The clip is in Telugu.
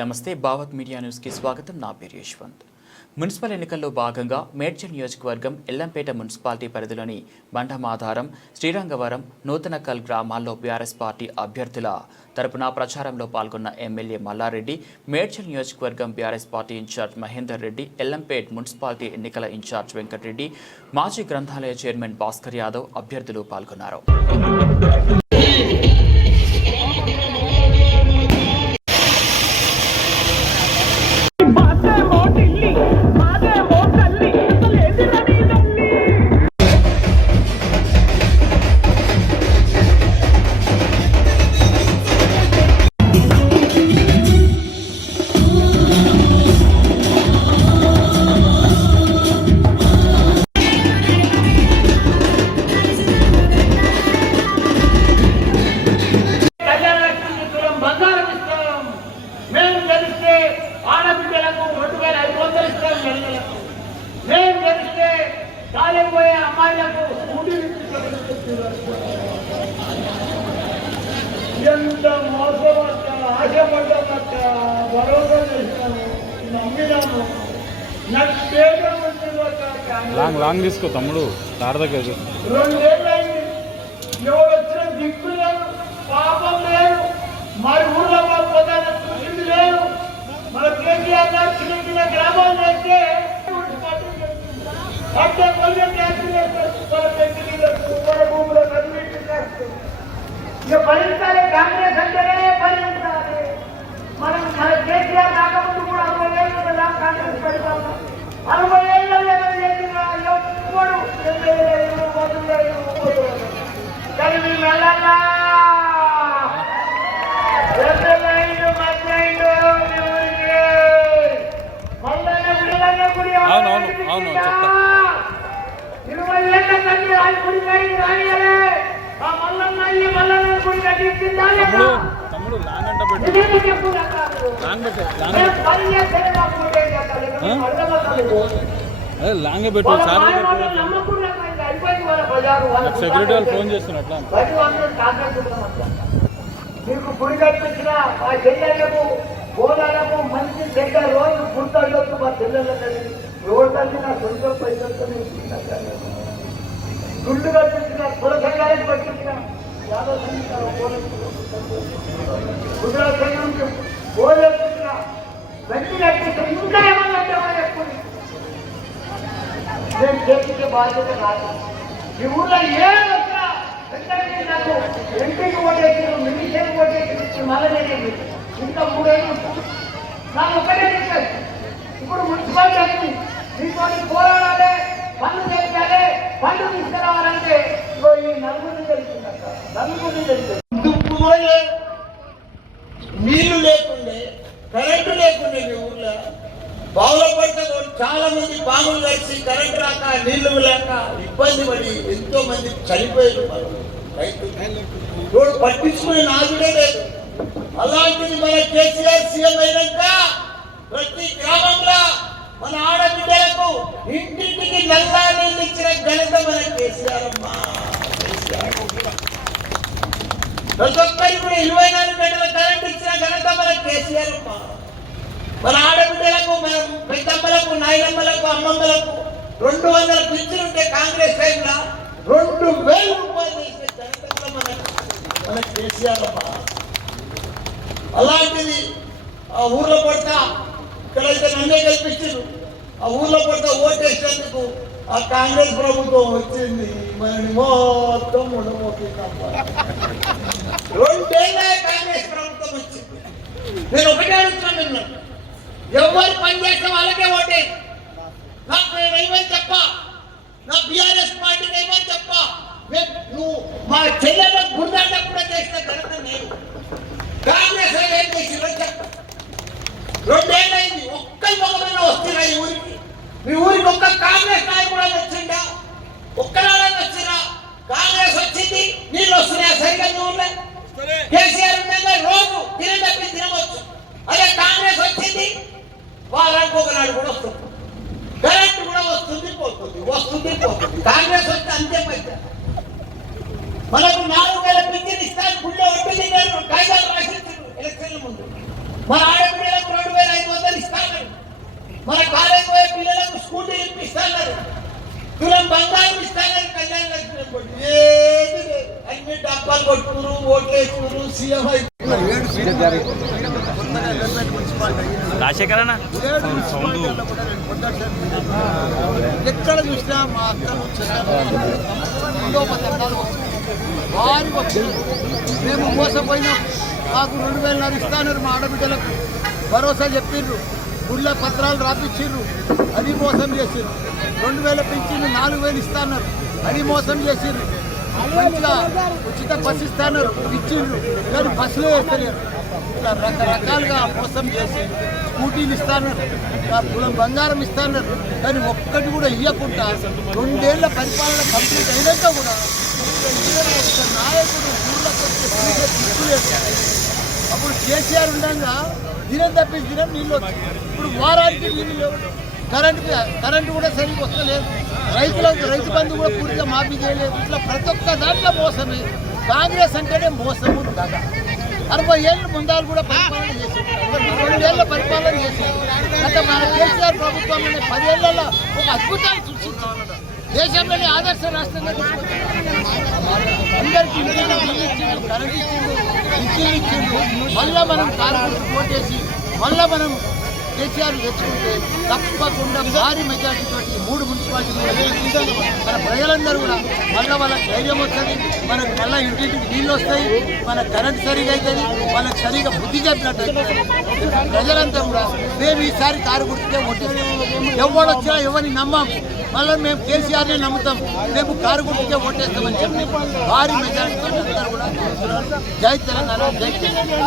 నమస్తే భావత్ మీడియా న్యూస్కి స్వాగతం. నా పేరు యశ్వంత్. మున్సిపల్ ఎన్నికల్లో భాగంగా మేడ్చల్ నియోజకవర్గం ఎల్లంపేట మున్సిపాలిటీ పరిధిలోని బండమాధారం, శ్రీరంగవరం, నూతనకల్ గ్రామాల్లో బీఆర్ఎస్ పార్టీ అభ్యర్థుల తరపున ప్రచారంలో పాల్గొన్న ఎమ్మెల్యే మల్లారెడ్డి, మేడ్చల్ నియోజకవర్గం BRS party incharge Mahender Reddy, Yellampet municipality ఎన్నికల ఇన్ఛార్జ్ వెంకటరెడ్డి, మాజీ గ్రంథాలయ చైర్మన్ భాస్కర్ యాదవ్ అభ్యర్థులు పాల్గొన్నారు. ఎంత మోసమక్క, ఆశపడ్డామక్క, భరోసా చేసినాము, నమ్మినాము. నాకు పేదం లాంగ్ తీసుకో తమ్ముడు. 2 ఏళ్ళైంది. ఎవరు వచ్చిన దిక్కు లేదు, పాపం లేదు. మరి ఊళ్ళో మాకు ప్రధాన చూసింది లేదు. మన కేసీఆర్ గారు చిన్న చిన్న గ్రామాలు వేస్తే అంటే కొంచెం ట్యాక్సీ వేస్తారు, మన పెంచి మన భూములో కన్వీటి చేస్తారు. ఇక భరించాలి, కాంగ్రెస్ అంటేనే భరించాలి. మన కేసీఆర్ రాకముందు కూడా 60 ఏళ్ళు కాంగ్రెస్ పరిపాలన. 60 ఏళ్ళు ఎప్పుడు కానీ మేము వెళ్ళాలా లాంగ్ పెట్టు. సెక్రటరీ వాళ్ళు ఫోన్ చేస్తున్నట్లా మీకు గుడి కట్టించిన మా చెల్లెళ్ళకు గోదాలకు మంచి చెడ్డ రోజు గుర్తొచ్చు. మా చెల్లెళ్ళకి ఎవరు తల్లి నా సొంత పైసలతో గుళ్ళు కట్టించిన కుల సంఘాలకు పట్టించిన గుజరాత్ సంఘంకి గోదెత్తించిన వెంటనే కట్టించిన ఇంకా ఏమన్నా ఎక్కువ నేను చేపించే బాధ్యత కాదు. ఈ ఊళ్ళో ఏది వచ్చినా వెంటనే నాకు ఎంపీకి ఓటేసి, మినిస్టర్కి ఓటేసి మళ్ళీ ఇంకా 3 ఏళ్ళు నాకు ఒకటే చెప్పారు. ఇప్పుడు మున్సిపాలిటీ వచ్చి మీతో పోరాడాలి, పనులు చేయాలి, పనులు తీసుకురావాలంటే ఈ నలుగురిని తెలుస్తుందట. నలుగురిని తెలుస్తుంది. దుప్పు కూడా నీళ్లు లేకుండే, కరెంటు లేకుండే మీ ఊళ్ళో. బావుల పడితే చాలా మంది బావులు కలిసి కరెంట్ రాక, నీళ్లు లేక ఇబ్బంది పడి ఎంతో మంది చనిపోయారు. రైతు పట్టించుకునే నాదుడే లేదు. అలాంటిది మన కేసీఆర్ సీఎం అయినాక ప్రతి గ్రామంలో మన ఆడబిడ్డలకు ఇంటింటికి నల్లా నీళ్ళు ఇచ్చిన ఘనత మన కేసీఆర్ అమ్మ. ప్రతి ఒక్కరికి కూడా 24 గంటల కరెంట్ ఇచ్చిన ఘనత మన కేసీఆర్ అమ్మ. మన ఆడబిడ్డలకు, మన పెద్దమ్మలకు, నాయనమ్మలకు, అమ్మమ్మలకు 200 పింఛన్లు ఉంటే కాంగ్రెస్ టైంలో 2000 రూపాయలు చేసిన ఘనత మన కేసీఆర్ అమ్మ. అలాంటిది ఆ ఊర్లో పడతా ఇక్కడైతే నన్నే కల్పించారు. ఆ ఊర్లో పడతా ఓటేసినందుకు ఆ కాంగ్రెస్ ప్రభుత్వం వచ్చింది, మనని మొత్తం ఉండబోతున్నాం. 2 ఏళ్ళ కాంగ్రెస్ ప్రభుత్వం వచ్చింది. నేను ఒకటే అడుగుతున్నాను, నిన్న ఎవరు పనిచేసిన వాళ్ళకే ఓటే. నాకు నేనేమని చెప్ప, నా బీఆర్ఎస్ పార్టీని ఏమని చెప్ప, నువ్వు మా చెల్లెలకు గుర్దాటప్పుడు చేసిన ఘనత నేను. కాంగ్రెస్ ఏం చేసిందో చెప్ప. 2 ఏళ్ళైంది, ఒక్కరి మొగమైన వస్తున్నా ఈ ఊరికి. మీ ఊరికి ఒక్క కాంగ్రెస్ నాయకుడు వచ్చిందా? ఒక్కనాడని వచ్చినా కాంగ్రెస్ వచ్చింది, నీళ్ళు వస్తున్నాయా సరిగ్గా ఊళ్ళో? కేసీఆర్ ఉండగా రోజు తినబెట్టి తినవచ్చు. అదే కాంగ్రెస్ వచ్చింది, వారానికి ఒకనాడు కూడా వస్తుంది. కరెంట్ కూడా వస్తుంది పోతుంది, వస్తుంది పోతుంది. కాంగ్రెస్ వస్తే అంతే పైసా. మనకు 4000 పింఛన్ ఇస్తాను గుళ్ళో ఒట్టి కాగితాలు రాసి ఎలక్షన్ల ముందు. మన ఆడపిల్లలకు మన కాలేజ్ పోయే పిల్లలకు స్కూటీ ఇప్పిస్తున్నారు, తులం బంగారం ఇస్తున్నారు, కళ్యాణ లక్ష్మి కొట్టి ఏది లేదు. అన్ని డబ్బాలు కొట్టుకురు, ఓట్లేసుకురు, సీఎం రాజశేఖరనా ఎక్కడ చూసినా మా అక్కలు వారి వచ్చింది. మేము మోసపోయినాం. మాకు 2,000 ఇస్తాను మా ఆడబిడ్డలకు భరోసా చెప్పిండ్రు, గుళ్ళ పత్రాలు రాపిచ్చిర్రు, అది మోసం చేసిర్రు. 2,000 పెంచిండ్రు, 4,000 ఇస్తాన్నారు, అది మోసం చేసిర్రు. మంచిగా ఉచిత బస్సు ఇస్తాన్నారు, ఇచ్చిండ్రు, కానీ బస్సులో వేస్తలేరు. ఇట్లా రకరకాలుగా మోసం చేసి స్కూటీలు ఇస్తాన్నారు, తులం బంగారం ఇస్తాన్నారు, కానీ ఒక్కటి కూడా ఇవ్వకుండా 2 ఏళ్ల పరిపాలన కంప్లీట్ అయినాక కూడా ఒక నాయకుడు ఊళ్ళకి వచ్చే దిక్కులేదు. అప్పుడు కేసీఆర్ ఉండగా దినం తప్పించి దినం నీళ్ళు వచ్చాయి. ఇప్పుడు వారానికి నీళ్ళు లేవు. కరెంటు కూడా సరిగ్గా వస్తలేదు. రైతు బంధు కూడా పూర్తిగా మాఫీ చేయలేదు. ఇట్లా ప్రతి ఒక్క దాంట్లో మోసమే. కాంగ్రెస్ అంటేనే మోసము కదా. 60 ఏళ్ళు ముందాలు కూడా పరిపాలన చేసింది, 2 ఏళ్ల పరిపాలన చేసింది. గత మన కేసీఆర్ ప్రభుత్వం 10 ఏళ్లలో ఒక అద్భుతాన్ని సృష్టించారు. దేశంలోని ఆదర్శ రాష్ట్రంగా అందరికీ ఇచ్చిండు, కరెంట్ ఇచ్చిండు. మళ్ళా మనం కారు ఓటేసి మళ్ళా మనం కేసీఆర్ తెచ్చుకుంటే తప్పకుండా భారీ మెజార్టీతో 3 మున్సిపాలిటీలు మన ప్రజలందరూ కూడా మళ్ళీ వాళ్ళకి ధైర్యం వస్తుంది, మనకు మళ్ళీ ఇంటింటికి నీళ్ళు వస్తాయి, మన కరెంట్ సరిగా అవుతుంది, వాళ్ళకి సరిగా బుద్ధి చెప్పినట్టు ప్రజలంతా కూడా మేము ఈసారి కారు గుర్తుకే ఓటేస్తాం. ఎవరు వచ్చినా ఎవరిని నమ్మాం, మళ్ళీ మేము కేసీఆర్ని నమ్ముతాం, మేము కారు గుర్తుకే ఓటేస్తామని చెప్పి భారీ మెజార్టీతో అందరూ కూడా జై తెలంగాణ, జై తెలంగాణ.